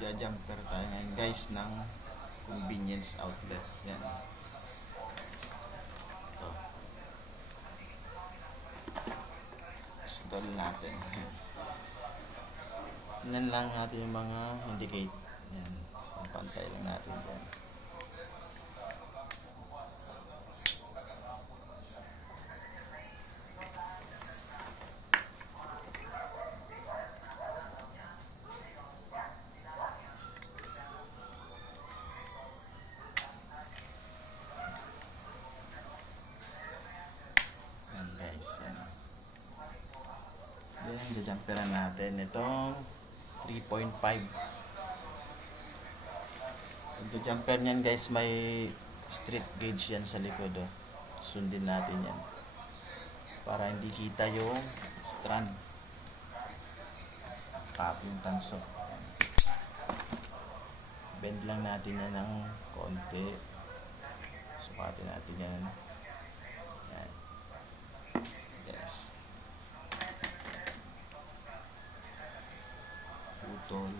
Magja-jumper tayo ngayon guys ng convenience outlet. Yan. Ito. Install natin. Tignan lang natin yung mga indicate. Yan. Pantay lang natin yan. Then, jajumperan natin itong 3.5. Yung jumper niyan guys, may strip gauge yan sa likod. Oh. Sundin natin yan para hindi kita yung strand. Tap yung tanso. Bend lang natin yan ng konti. Sukatin natin yan. Yan. Yes. Putol.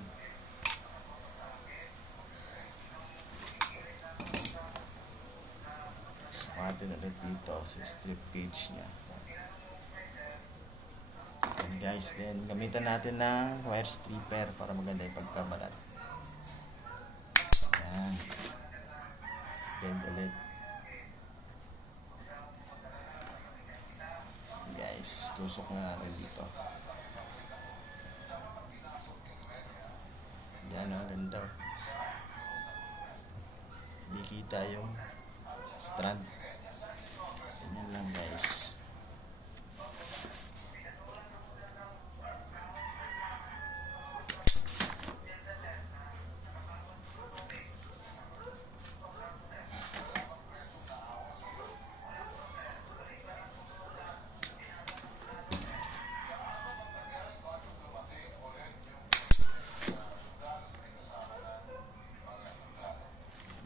Sukatin ulit dito sa strip gauge nya. And guys, then gamitan natin ng wire stripper para maganda yung pagkabalat. Yan. Bend ulit. Guys, tusok na natin dito. Yan, ang ganda. Hindi kita yung strand. Ganyan lang guys.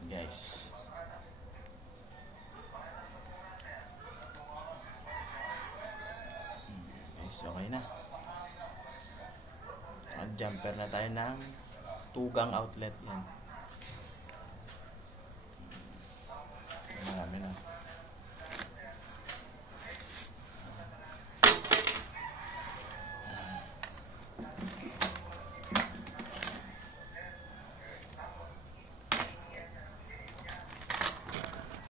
Guys, okay na. Jumper na tayo ng tugang outlet yan.